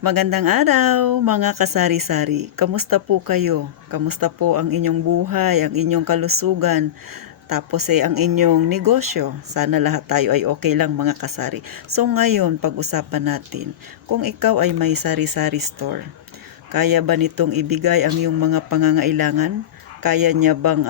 Magandang araw mga kasari-sari. Kamusta po kayo? Kamusta po ang inyong buhay, ang inyong kalusugan, tapos ang inyong negosyo? Sana lahat tayo ay okay lang mga kasari. So ngayon, pag-usapan natin, kung ikaw ay may sari-sari store, kaya ba nitong ibigay ang iyong mga pangangailangan? Kaya niya bang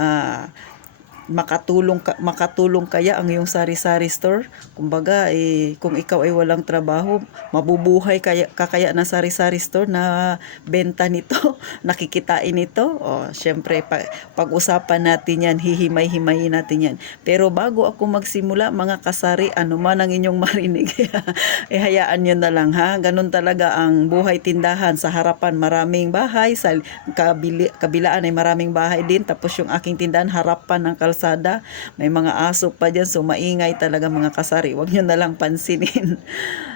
makatulong kaya ang iyong sari-sari store? Kumbaga kung ikaw ay walang trabaho, mabubuhay kaya ng sari-sari store na benta nito, nakikitain nito. O syempre pag-usapan natin 'yan, hihimay-himayin natin 'yan. Pero bago ako magsimula mga kasari, ano man ang inyong marinig, hayaan niyo na lang ha. Ganun talaga ang buhay tindahan. Sa harapan maraming bahay, sa kabilaan ay maraming bahay din. Tapos yung aking tindahan harapan ng kalsada, may mga aso pa dyan, so maingay talaga mga kasari, wag nyo na lang pansinin.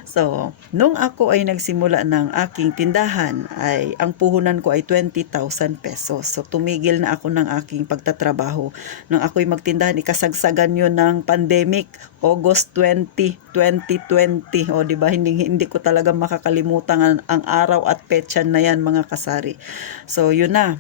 So nung ako ay nagsimula ng aking tindahan, ay ang puhunan ko ay 20,000 pesos. So tumigil na ako ng aking pagtatrabaho nung ako'y magtindahan. Ikasagsagan yun ng pandemic, August 20, 2020. O di ba, hindi ko talaga makakalimutan ang araw at petsa na yan mga kasari. So yun na,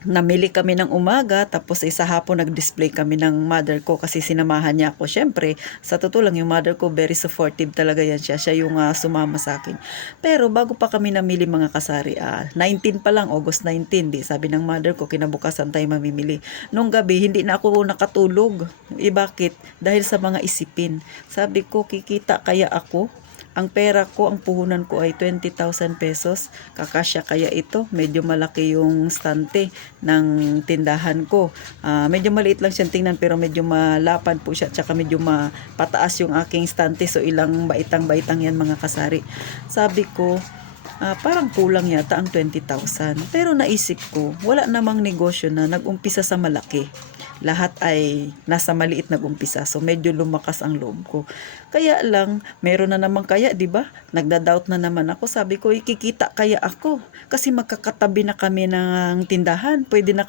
namili kami ng umaga, tapos sa hapon nag-display kami ng mother ko kasi sinamahan niya ako. Syempre, sa totoo lang yung mother ko very supportive talaga yan siya. Siya yung sumama sa akin. Pero bago pa kami namili mga kasari, 19 pa lang, August 19, di sabi ng mother ko, kinabukasan tayo mamimili. Nung gabi, hindi na ako nakatulog. Bakit? Dahil sa mga isipin. Sabi ko, kikita kaya ako? Ang pera ko, ang puhunan ko ay 20,000 pesos. Kakasya kaya ito? Medyo malaki yung stante ng tindahan ko. Medyo maliit lang siyang tingnan pero medyo malapad po siya. Tsaka medyo pataas yung aking stante. So ilang baitang-baitang yan mga kasari. Sabi ko, parang kulang yata ang 20,000. Pero naisip ko, wala namang negosyo na nag-umpisa sa malaki. Lahat ay nasa maliit nag-umpisa. So medyo lumakas ang loob ko. Kaya lang, meron na naman kaya, 'di ba? Nagda-doubt na naman ako. Sabi ko, ikikita kaya ako? Kasi magkakatabi na kami ng tindahan. Pwede na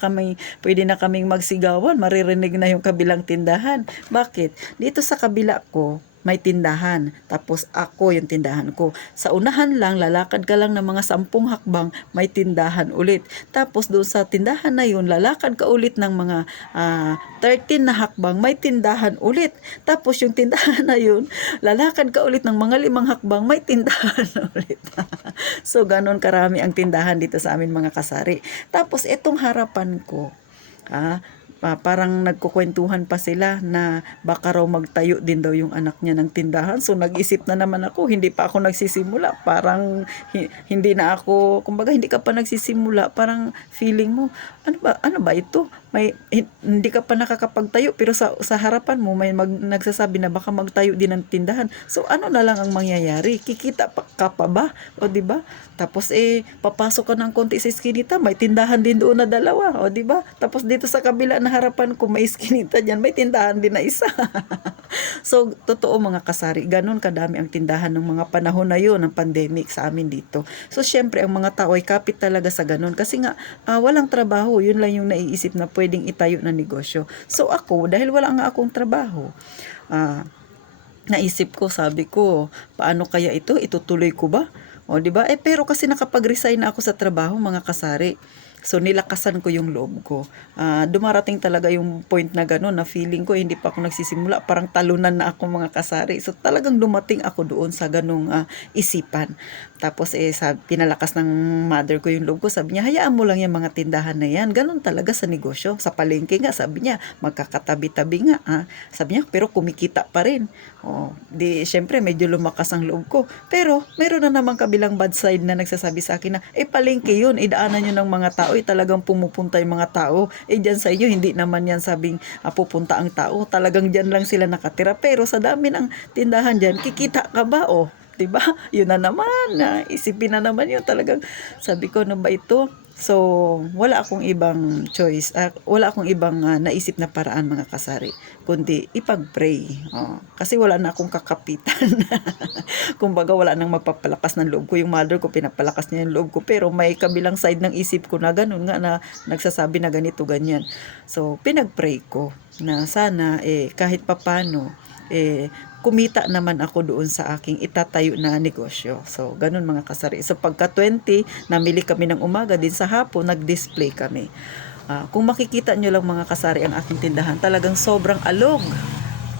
kaming magsigawan. Maririnig na yung kabilang tindahan. Bakit? Dito sa kabila ko, may tindahan. Tapos ako yung tindahan ko. Sa unahan lang, lalakad ka lang ng mga 10 hakbang, may tindahan ulit. Tapos doon sa tindahan na yun, lalakad ka ulit ng mga 13 na hakbang, may tindahan ulit. Tapos yung tindahan na yun, lalakad ka ulit ng mga 5 hakbang, may tindahan ulit. So ganon karami ang tindahan dito sa amin mga kasari. Tapos itong harapan ko, parang nagkukwentuhan pa sila na baka raw magtayo din daw yung anak niya ng tindahan. So nag-isip na naman ako, hindi pa ako nagsisimula. Parang hindi na ako, kumbaga hindi ka pa nagsisimula, parang feeling mo, ano ba ito? Hindi ka pa nakakapagtayo pero sa harapan mo may nagsasabi na baka magtayo din ng tindahan. So ano na lang ang mangyayari? Kikita ka pa ba? O di ba? Tapos papasok ka ng konti sa iskinita, may tindahan din doon na dalawa, o di ba? Tapos dito sa kabila na harapan ko, may iskinita diyan, may tindahan din na isa. So totoo mga kasari, ganun kadami ang tindahan ng mga panahon na yun ng pandemic sa amin dito. So syempre ang mga tao ay kapit talaga sa ganun kasi nga walang trabaho, yun lang yung naiisip na pwedeng itayo na negosyo. So ako, dahil wala nga akong trabaho, naisip ko, sabi ko, paano kaya ito? Itutuloy ko ba? O, di ba? Pero kasi nakapag-resign na ako sa trabaho, mga kasari. So, nilakasan ko yung loob ko. Dumarating talaga yung point na gano'n, na feeling ko, hindi pa ako nagsisimula. Parang talunan na ako mga kasari. So, talagang dumating ako doon sa ganong isipan. Tapos, pinalakas ng mother ko yung loob ko. Sabi niya, hayaan mo lang yung mga tindahan na yan. Ganon talaga sa negosyo. Sa palengke nga, sabi niya, magkakatabi-tabi nga. Sabi niya, pero kumikita pa rin. Di, syempre, medyo lumakas ang loob ko. Pero, meron na namang kabilang bad side na nagsasabi sa akin na, palengke yun, idaanan nyo ng mga tao, talagang pumupunta yung mga tao. Dyan sa inyo, hindi naman yan sabing pupunta ang tao. Talagang dyan lang sila nakatira. Pero sa dami ng tindahan dyan, kikita ka ba? Diba? Yun na naman. Isipin na naman yun. Talagang sabi ko, ano ba ito? So, wala akong ibang choice. Wala akong ibang naisip na paraan mga kasari. Kundi ipag-pray. Kasi wala na akong kakapitan. Kumbaga wala nang magpapalakas ng loob ko. Yung mother ko, pinapalakas niya yung loob ko. Pero may kabilang side ng isip ko na ganun nga, na nagsasabi na ganito, ganyan. So, pinag-pray ko na sana kahit papano kumita naman ako doon sa aking itatayo na negosyo. So, ganun mga kasari. So, pagka 20, namili kami ng umaga, din sa hapon, nag-display kami. Kung makikita nyo lang mga kasari ang aking tindahan, talagang sobrang alog.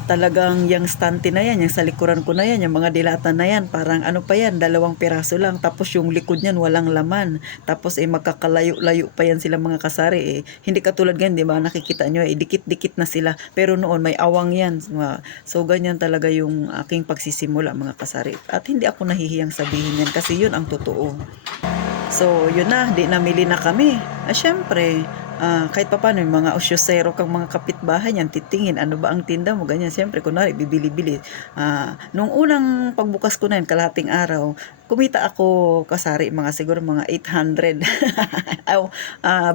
Talagang yung stante na yan, yung sa likuran ko na yan, yung mga dilata na yan, parang ano pa yan, 2 piraso lang. Tapos yung likod niyan, walang laman. Tapos magkakalayo-layo pa yan sila mga kasari. Hindi katulad ganyan, di ba? Nakikita nyo, dikit-dikit na sila. Pero noon, may awang yan. So, ganyan talaga yung aking pagsisimula mga kasari. At hindi ako nahihiyang sabihin yan kasi yun ang totoo. So, yun na, di namili na kami. Syempre, kahit pa paano, yung mga osyosero kang mga kapitbahay yan, titingin, ano ba ang tinda mo, ganyan. Siyempre, kunwari, bibili-bili. Nung unang pagbukas ko na yun, kalahating araw, kumita ako kasari, mga siguro mga 800.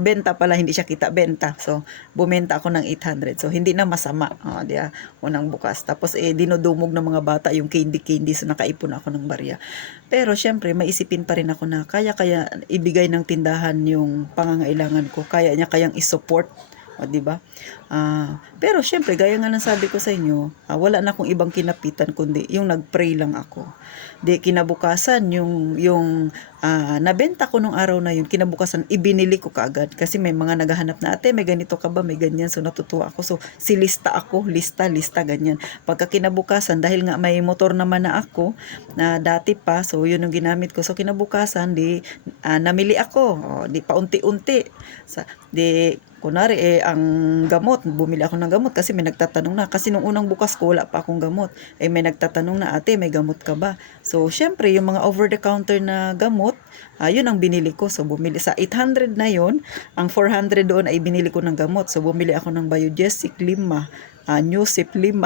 Benta pala, hindi siya kita, benta. So, bumenta ako ng 800. So, hindi na masama. Diya, unang bukas. Tapos, dinudumog ng mga bata yung candy. So, nakaipon ako ng barya. Pero, syempre, maisipin pa rin ako na kaya ibigay ng tindahan yung pangangailangan ko. Kaya niya kayang isupport. Di ba? Pero syempre, gaya nga ng sabi ko sa inyo, wala na akong ibang kinapitan kundi yung nag-pray lang ako. Di kinabukasan yung nabenta ko nung araw na yun, kinabukasan ibinili ko kaagad kasi may mga naghahanap na, ate, may ganito ka ba, may ganyan. So natutuwa ako. So silista ako, lista ganyan. Pagka kinabukasan, dahil nga may motor naman na ako na dati pa, so yun yung ginamit ko. So kinabukasan, namili ako. Di paunti-unti. Kunwari, ang gamot, bumili ako ng gamot kasi may nagtatanong na. Kasi nung unang bukas ko, wala pa akong gamot. May nagtatanong na, ate, may gamot ka ba? So, syempre, yung mga over-the-counter na gamot, yun ang binili ko. So, bumili sa 800 na yun. Ang 400 doon ay binili ko ng gamot. So, bumili ako ng Biogesic 5. Newsip 5.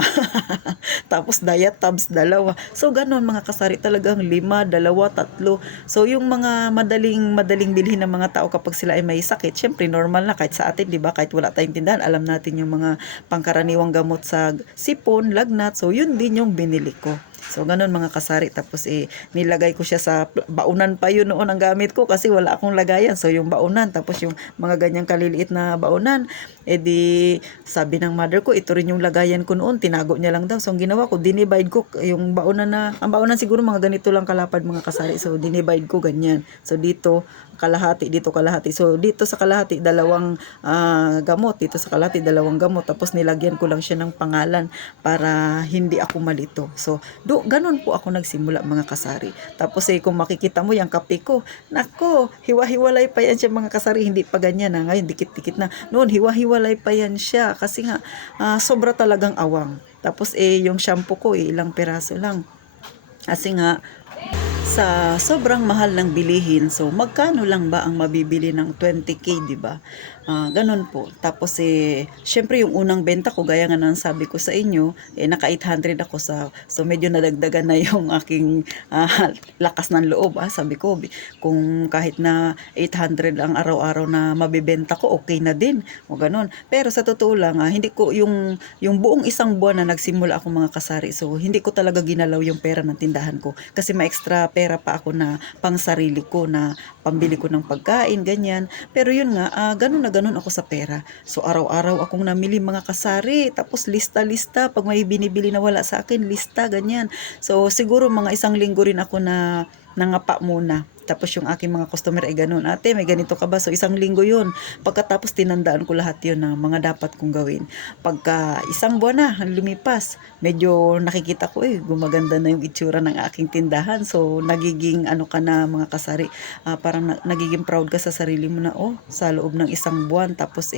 Tapos Diatabs 2. So ganun mga kasari, talagang 5, 2, 3. So yung mga madaling bilhin ng mga tao kapag sila ay may sakit, syempre normal na kahit sa atin, 'di ba? Kahit wala tayong tindahan, alam natin yung mga pangkaraniwang gamot sa sipon, lagnat. So yun din yung binili ko. So, ganun mga kasari. Tapos, nilagay ko siya sa baunan pa yun noon ang gamit ko kasi wala akong lagayan. So, yung baunan. Tapos, yung mga ganyang kaliliit na baunan. Sabi ng mother ko, ito rin yung lagayan ko noon. Tinago niya lang daw. So, ang ginawa ko, dinivide ko yung baunan ang baunan siguro mga ganito lang kalapad mga kasari. So, dinivide ko ganyan. So, dito kalahati. So, dito sa kalahati, 2 gamot. Dito sa kalahati, 2 gamot. Tapos, nilagyan ko lang siya ng pangalan para hindi ako malito. So, ganun po ako nagsimula mga kasari. Tapos kung makikita mo yung kape ko, nako, hiwa-hiwalay pa yan siya mga kasari, hindi pa ganyan na. Ngayon, dikit-dikit na. Noon, hiwa-hiwalay pa yan siya kasi nga, sobra talagang awang. Tapos yung shampoo ko, ilang peraso lang. Kasi nga, sa sobrang mahal ng bilihin, so magkano lang ba ang mabibili ng 20k, di ba? Ganun po. Tapos syempre yung unang benta ko, gaya nga ng sabi ko sa inyo, naka 800 ako so medyo nadagdagan na yung aking lakas ng loob. Sabi ko, kung kahit na 800 ang araw-araw na mabibenta ko, okay na din. O ganun. Pero sa totoo lang, hindi ko yung buong isang buwan na nagsimula ako mga kasari, so hindi ko talaga ginalaw yung pera ng tindahan ko. Kasi may extra pera pa ako na pang sarili ko, na pambili ko ng pagkain, ganyan. Pero yun nga, ganun na ganun ako sa pera. So araw-araw akong namili mga kasari, tapos lista-lista, pag may binibili na wala sa akin, lista, ganyan. So siguro mga 1 linggo rin ako na nangapa muna. Tapos yung aking mga customer ay ganun, ate, may ganito ka ba? So 1 linggo yun. Pagkatapos tinandaan ko lahat yun na mga dapat kong gawin. Pagka 1 buwan na lumipas, medyo nakikita ko gumaganda na yung itsura ng aking tindahan. So nagiging ka na mga kasari, parang nagiging proud ka sa sarili mo na sa loob ng 1 buwan, tapos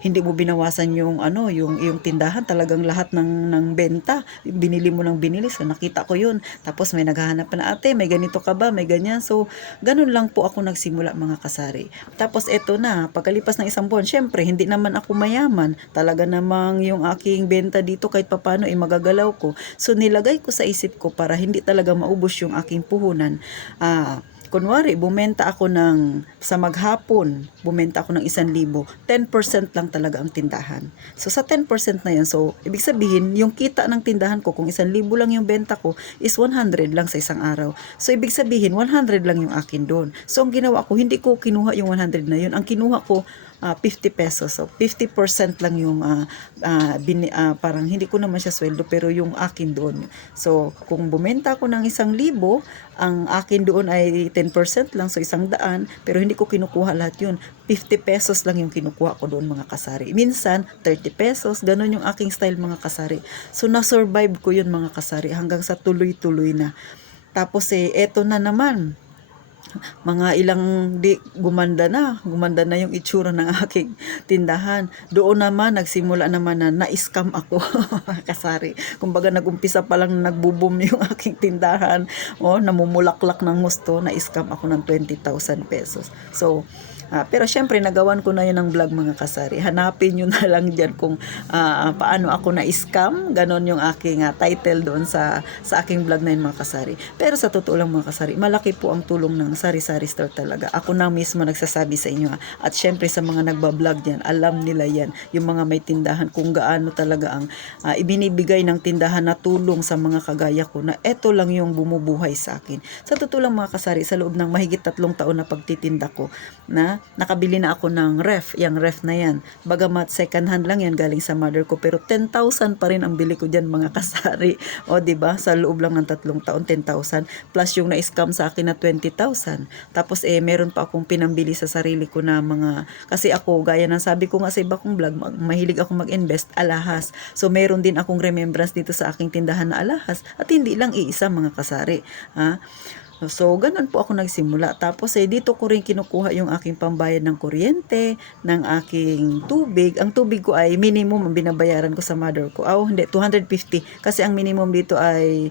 hindi mo binawasan yung yung tindahan, talagang lahat ng benta binili mo ng binili. So nakita ko yun. Tapos may naghahanap pa na, ate, may ganito ka ba? May ganyan. So ganun lang po ako nagsimula mga kasari. Tapos eto na, pagkalipas ng 1 buwan, syempre hindi naman ako mayaman. Talaga namang yung aking benta dito kahit papano magagalaw ko. So nilagay ko sa isip ko para hindi talaga maubos yung aking puhunan. Kunwari, bumenta ako sa maghapon, bumenta ako ng 1,000, 10% lang talaga ang tindahan. So, sa 10% na yan, so, ibig sabihin, yung kita ng tindahan ko, kung 1,000 lang yung benta ko, is 100 lang sa isang araw. So, ibig sabihin, 100 lang yung akin doon. So, ang ginawa ko, hindi ko kinuha yung 100 na yun. Ang kinuha ko, 50 pesos. So 50% lang yung parang hindi ko naman siya sweldo pero yung akin doon. So kung bumenta ako ng 1,000, ang akin doon ay 10% lang, so 100, pero hindi ko kinukuha lahat yun. 50 pesos lang yung kinukuha ko doon mga kasari. Minsan 30 pesos, ganun yung aking style mga kasari. So na-survive ko yun mga kasari hanggang sa tuloy-tuloy na. Tapos eto na naman, mga ilang di gumanda na yung itsura ng aking tindahan. Doon naman nagsimula naman na na-scam ako kasari. Kumbaga nagumpisa pa lang nagbo-boom yung aking tindahan, namumulaklak ng husto, na-scam ako ng 20,000 pesos. So pero syempre nagawan ko na yun ng vlog mga kasari. Hanapin nyo na lang dyan kung paano ako na-scam. Ganon yung aking title doon sa aking vlog na yun mga kasari. Pero sa totoo lang mga kasari, malaki po ang tulong ng Sari-Sari Store talaga. Ako na mismo nagsasabi sa inyo. At syempre sa mga nagbablog dyan, alam nila yan. Yung mga may tindahan kung gaano talaga ang ibinibigay ng tindahan na tulong sa mga kagaya ko na eto lang yung bumubuhay sa akin. Sa totoo lang mga kasari, sa loob ng mahigit 3 taon na pagtitinda ko, na nakabili na ako ng yung ref na yan. Bagamat second hand lang yan galing sa mother ko, pero 10,000 pa rin ang bili ko dyan mga kasari. O diba, sa loob lang ng 3 taon, 10,000 plus yung na-scam sa akin na 20,000. Tapos meron pa akong pinambili sa sarili ko na mga, kasi ako gaya ng sabi ko nga sa iba kong vlog, mahilig ako mag-invest, alahas. So meron din akong remembrance dito sa aking tindahan na alahas, at hindi lang iisa mga kasari. So, ganun po ako nagsimula. Tapos dito ko rin kinukuha yung aking pambayad ng kuryente, ng aking tubig. Ang tubig ko ay minimum ang binabayaran ko sa mother ko. Hindi, 250. Kasi ang minimum dito ay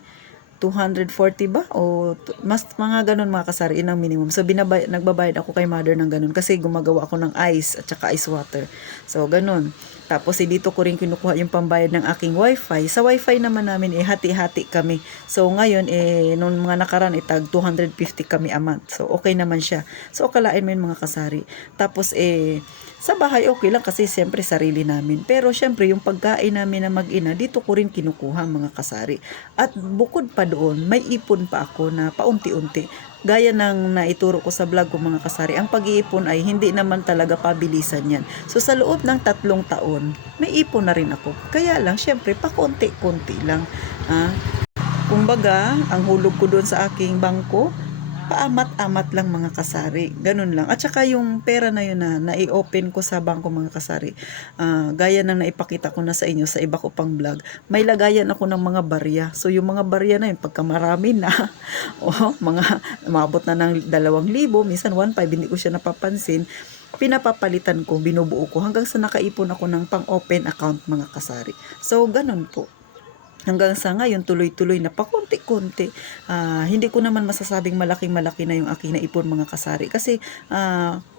240 ba? O mas mga ganun mga kasari, yun ang minimum. So, nagbabayad ako kay mother ng ganun kasi gumagawa ako ng ice at saka ice water. So, ganun. Tapos dito ko rin kinukuha yung pambayad ng aking wifi. Sa wifi naman namin hati-hati kami. So ngayon nung mga nakaraan tag 250 kami a month. So okay naman siya. So akalain mo yun mga kasari. Tapos sa bahay okay lang kasi siyempre sarili namin. Pero siyempre yung pagkain namin na mag-ina, dito ko rin kinukuha mga kasari. At bukod pa doon, may ipon pa ako na paunti-unti. Gaya ng naituro ko sa vlog ko mga kasari, ang pag-iipon ay hindi naman talaga pabilisan yan. So sa loob ng 3 taon, may ipon na rin ako. Kaya lang, syempre, pakonti-konti lang. Kumbaga, ang hulog ko doon sa aking bangko, paamat-amat lang mga kasari. Ganun lang. At saka yung pera na yun na i-open ko sa bangko mga kasari, gaya ng naipakita ko na sa inyo sa iba ko pang vlog, may lagayan ako ng mga barya. So yung mga barya na yun, pagka marami na, mga umabot na ng 2,000, minsan 1,500, hindi ko siya napapansin, pinapapalitan ko, binubuo ko, hanggang sa nakaipon ako ng pang-open account mga kasari. So ganun po. Hanggang sa ngayon, tuloy-tuloy na pakonti-konti. Hindi ko naman masasabing malaking-malaki na yung aking naipon mga kasari. Kasi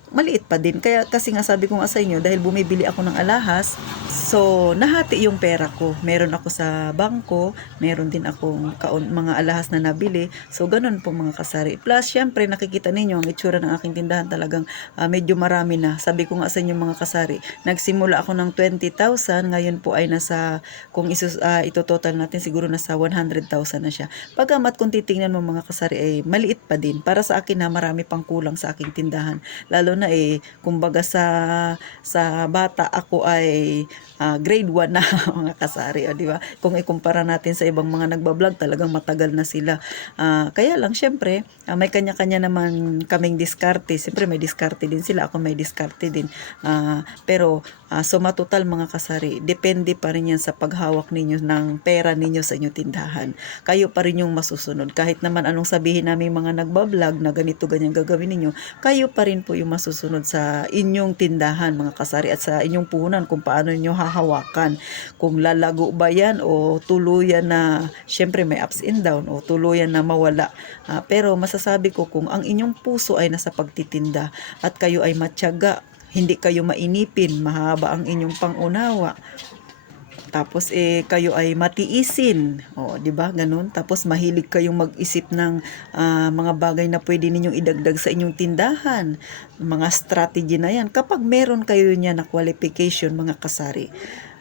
maliit pa din. Kasi nga sabi ko nga sa inyo, dahil bumibili ako ng alahas, so nahati yung pera ko. Meron ako sa bangko, meron din akong mga alahas na nabili. So ganun po mga kasari. Plus, syempre nakikita ninyo ang itsura ng aking tindahan talagang medyo marami na. Sabi ko nga sa inyo mga kasari, nagsimula ako ng 20,000, ngayon po ay nasa, kung ito-total natin, siguro nasa 100,000 na siya. Pagamat kung titingnan mo mga kasari ay maliit pa din. Para sa akin na marami pang kulang sa aking tindahan. Lalo na kumbaga sa bata ako ay grade 1 na mga kasari, di ba? Kung ikumpara natin sa ibang mga nagbablog, talagang matagal na sila. Kaya lang syempre, may kanya-kanya naman kaming diskarte. Siyempre may diskarte din sila, ako may diskarte din. Pero suma total mga kasari, depende pa rin yan sa paghawak ninyo ng pera ninyo sa inyong tindahan. Kayo pa rin yung masusunod. Kahit naman anong sabihin namin mga nagbablog na ganito ganyan gagawin ninyo, kayo pa rin po yung masusunod sa inyong tindahan mga kasari at sa inyong puhunan kung paano nyo hahawakan. Kung lalago ba yan o tuluyan na, syempre may ups and down o tuluyan na mawala. Pero masasabi ko kung ang inyong puso ay nasa pagtitinda at kayo ay matyaga, hindi kayo mainipin, mahaba ang inyong pangunawa, tapos kayo ay matiisin, di ba? Ganun. Tapos mahilig kayong mag-isip ng mga bagay na pwede ninyong idagdag sa inyong tindahan. Mga strategy na yan. Kapag meron kayo niya na qualification mga kasari,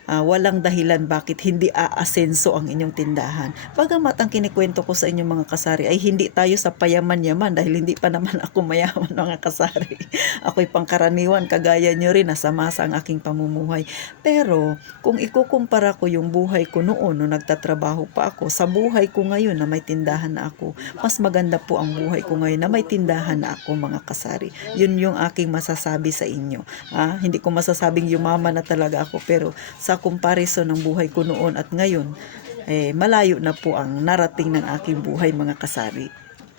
walang dahilan bakit hindi aasenso ang inyong tindahan. Bagamat ang kinikwento ko sa inyong mga kasari ay hindi tayo sa payaman-yaman dahil hindi pa naman ako mayaman mga kasari. Ako'y pangkaraniwan, kagaya nyo rin, nasa masa ang aking pamumuhay. Pero kung ikukumpara ko yung buhay ko noon nung nagtatrabaho pa ako sa buhay ko ngayon na may tindahan na ako, mas maganda po ang buhay ko ngayon na may tindahan na ako mga kasari. Yun yung aking masasabi sa inyo. Hindi ko masasabing yumaman na talaga ako, pero sa comparison ng buhay ko noon at ngayon, malayo na po ang narating ng aking buhay mga kasari.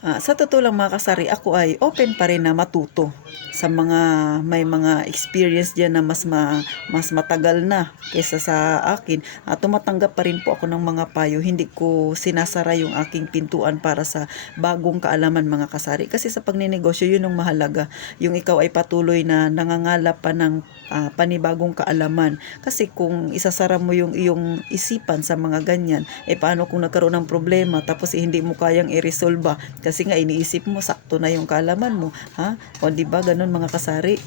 Sa totoo lang mga kasari, ako ay open pa rin na matuto sa mga may mga experience diyan na mas matagal na kaysa sa akin. Tumatanggap pa rin po ako ng mga payo. Hindi ko sinasara yung aking pintuan para sa bagong kaalaman mga kasari. Kasi sa pagninegosyo, yun ang mahalaga. Yung ikaw ay patuloy na nangangalap pa ng panibagong kaalaman. Kasi kung isasara mo yung iyong isipan sa mga ganyan, paano kung nagkaroon ng problema tapos hindi mo kayang i-resolve? Kasi nga iniisip mo sakto na yung kaalaman mo, o di ba ganun mga kasari?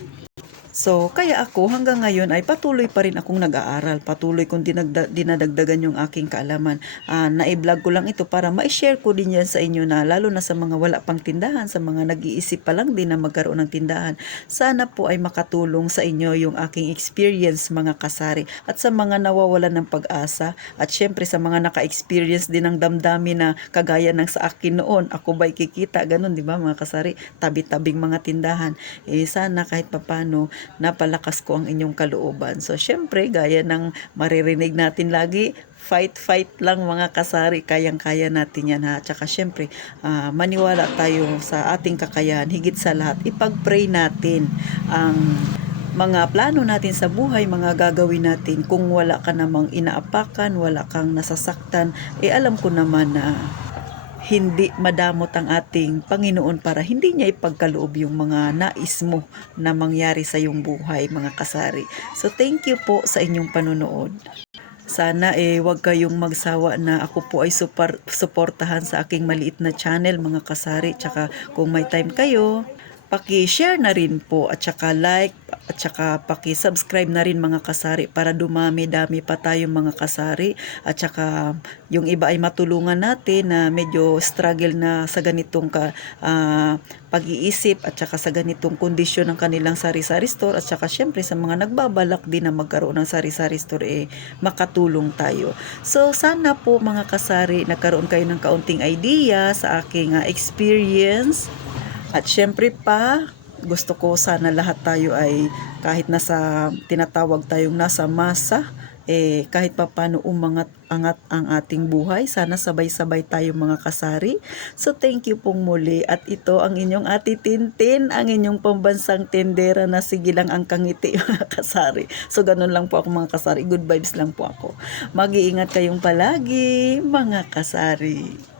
So, kaya ako hanggang ngayon ay patuloy pa rin akong nag-aaral. Patuloy kong dinadagdagan yung aking kaalaman. Na-vlog ko lang ito para ma-share ko din yan sa inyo na lalo na sa mga wala pang tindahan, sa mga nag-iisip pa lang din na magkaroon ng tindahan. Sana po ay makatulong sa inyo yung aking experience mga kasari. At sa mga nawawalan ng pag-asa at syempre sa mga naka-experience din ng damdamin na kagaya ng sa akin noon, ako ba'y kikita? Ganun, di ba mga kasari? Tabi-tabing mga tindahan. Sana kahit papano napalakas ko ang inyong kalooban. So, syempre, gaya ng maririnig natin lagi, fight lang mga kasari, kayang-kaya natin yan ha. Tsaka syempre, maniwala tayo sa ating kakayahan. Higit sa lahat, ipag-pray natin ang mga plano natin sa buhay, mga gagawin natin. Kung wala ka namang inaapakan, wala kang nasasaktan, alam ko naman na hindi madamot ang ating Panginoon para hindi niya ipagkaloob yung mga nais mo na mangyari sa iyong buhay mga kasari. So thank you po sa inyong panonood. Sana wag kayong magsawa na ako po ay suportahan sa aking maliit na channel mga kasari. Tsaka kung may time kayo, paki-share na rin po at saka like at saka paki-subscribe na rin mga kasari para dumami-dami pa tayong mga kasari at saka yung iba ay matulungan natin na medyo struggle na sa ganitong pag-iisip at saka sa ganitong kondisyon ng kanilang sari-sari store at saka syempre sa mga nagbabalak din na magkaroon ng sari-sari store makatulong tayo. So sana po mga kasari nagkaroon kayo ng kaunting idea sa aking experience. At syempre pa, gusto ko sana lahat tayo ay kahit nasa tinatawag tayong nasa masa, kahit pa paano umangat-angat ang ating buhay. Sana sabay-sabay tayo mga kasari. So thank you pong muli. At ito ang inyong Ate Tintin, ang inyong pambansang tendera na sige lang ang kangiti mga kasari. So ganun lang po ako mga kasari. Good vibes lang po ako. Mag-iingat kayong palagi mga kasari.